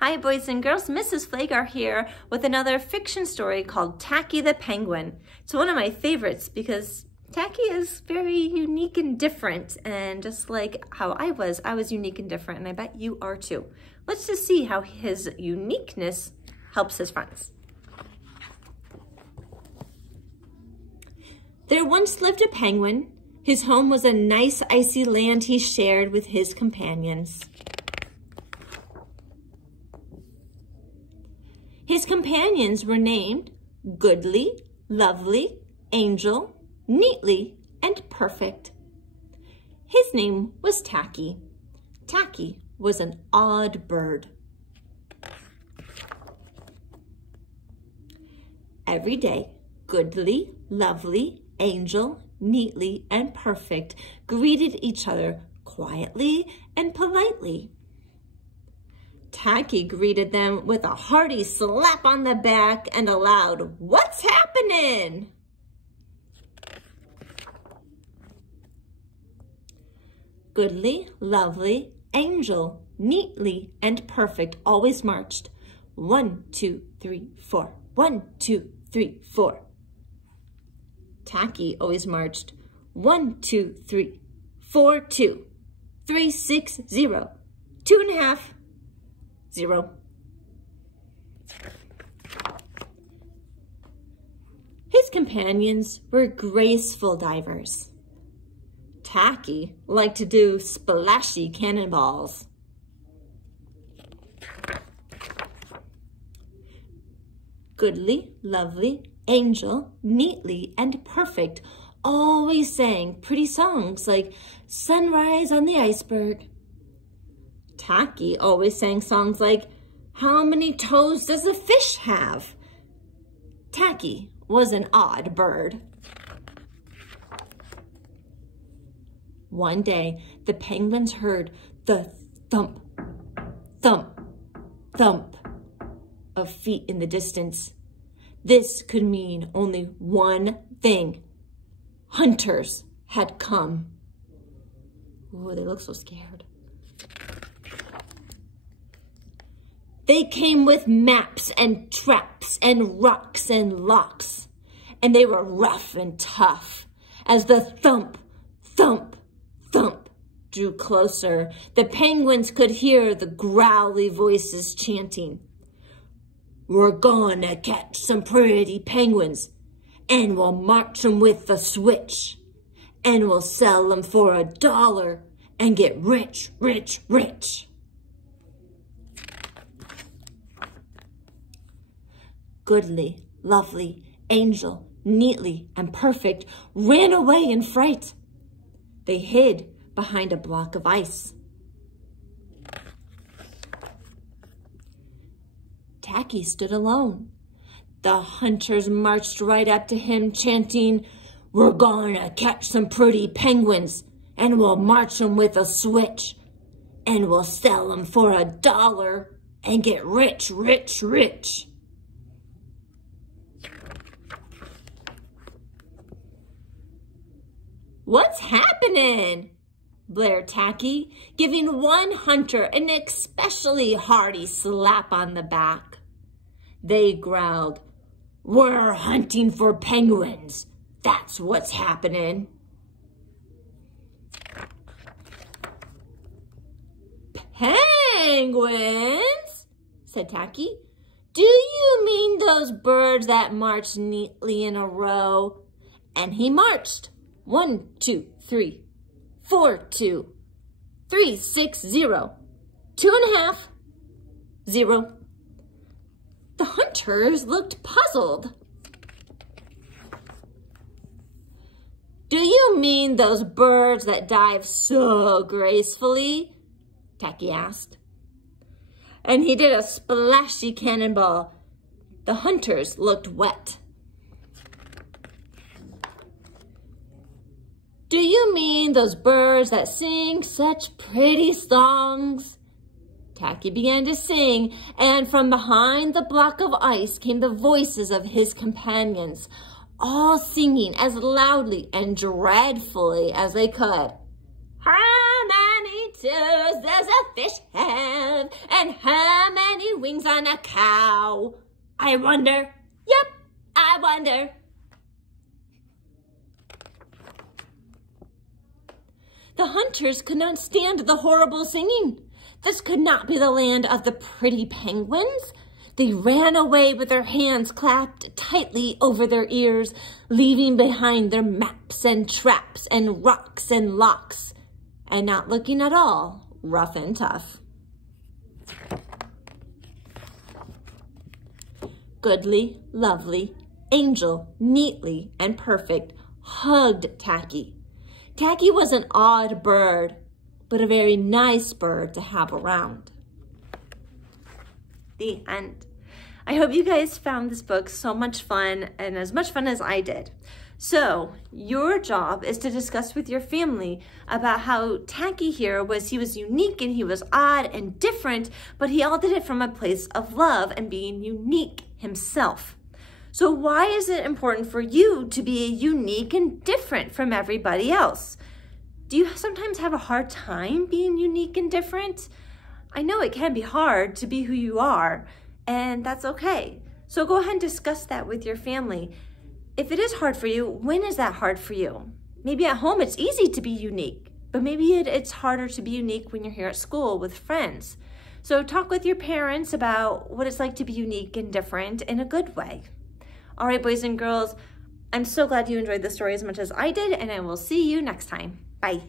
Hi boys and girls, Mrs. Flagar here with another fiction story called Tacky the Penguin. It's one of my favorites because Tacky is very unique and different, and just like how I was unique and different, and I bet you are too. Let's just see how his uniqueness helps his friends. There once lived a penguin. His home was a nice icy land he shared with his companions. His companions were named Goodly, Lovely, Angel, Neatly, and Perfect. His name was Tacky. Tacky was an odd bird. Every day, Goodly, Lovely, Angel, Neatly, and Perfect greeted each other quietly and politely. Tacky greeted them with a hearty slap on the back and a loud, "What's happening?" Goodly, Lovely, Angel, Neatly, and Perfect always marched. 1, 2, 3, 4. 1, 2, 3, 4. Tacky always marched. 1, 2, 3, 4, 2, 3, 6, 0, 2.5. 0. His companions were graceful divers. Tacky liked to do splashy cannonballs. Goodly, Lovely, Angel, Neatly, and Perfect always sang pretty songs like Sunrise on the Iceberg. Tacky always sang songs like, "How many toes does a fish have?" Tacky was an odd bird. One day, the penguins heard the thump, thump, thump of feet in the distance. This could mean only one thing. Hunters had come. Ooh, they look so scared. They came with maps and traps and rocks and locks, and they were rough and tough. As the thump, thump, thump drew closer, the penguins could hear the growly voices chanting, "We're gonna catch some pretty penguins, and we'll march them with a switch, and we'll sell them for $1 and get rich, rich, rich." Goodly, Lovely, Angel, Neatly, and Perfect ran away in fright. They hid behind a block of ice. Tacky stood alone. The hunters marched right up to him, chanting, "We're gonna catch some pretty penguins, and we'll march them with a switch, and we'll sell them for $1 and get rich, rich, rich." "What's happening?" blared Tacky, giving one hunter an especially hearty slap on the back. They growled, "We're hunting for penguins. That's what's happening." "Penguins?" said Tacky. "Do you mean those birds that march neatly in a row?" And he marched. 1, 2, 3, 4, 2, 3, 6, 0, 2.5, 0. The hunters looked puzzled. "Do you mean those birds that dive so gracefully?" Tacky asked. And he did a splashy cannonball. The hunters looked wet. "Do you mean those birds that sing such pretty songs?" Tacky began to sing, and from behind the block of ice came the voices of his companions, all singing as loudly and dreadfully as they could. "How many toes does a fish have? And how many and wings on a cow. I wonder, yep, I wonder. The hunters could not stand the horrible singing. This could not be the land of the pretty penguins. They ran away with their hands clapped tightly over their ears, leaving behind their maps and traps and rocks and locks, and not looking at all rough and tough. Goodly, lovely, Angel, neatly and perfect, hugged Tacky. Tacky was an odd bird, but a very nice bird to have around. The end. I hope you guys found this book so much fun, and as much fun as I did. So your job is to discuss with your family about how Tacky here he was unique and he was odd and different, but he all did it from a place of love and being unique himself. So why is it important for you to be unique and different from everybody else? Do you sometimes have a hard time being unique and different? I know it can be hard to be who you are, and that's okay. So go ahead and discuss that with your family. If it is hard for you, when is that hard for you? Maybe at home it's easy to be unique, but maybe it's harder to be unique when you're here at school with friends. So talk with your parents about what it's like to be unique and different in a good way. All right, boys and girls, I'm so glad you enjoyed the story as much as I did, and I will see you next time. Bye.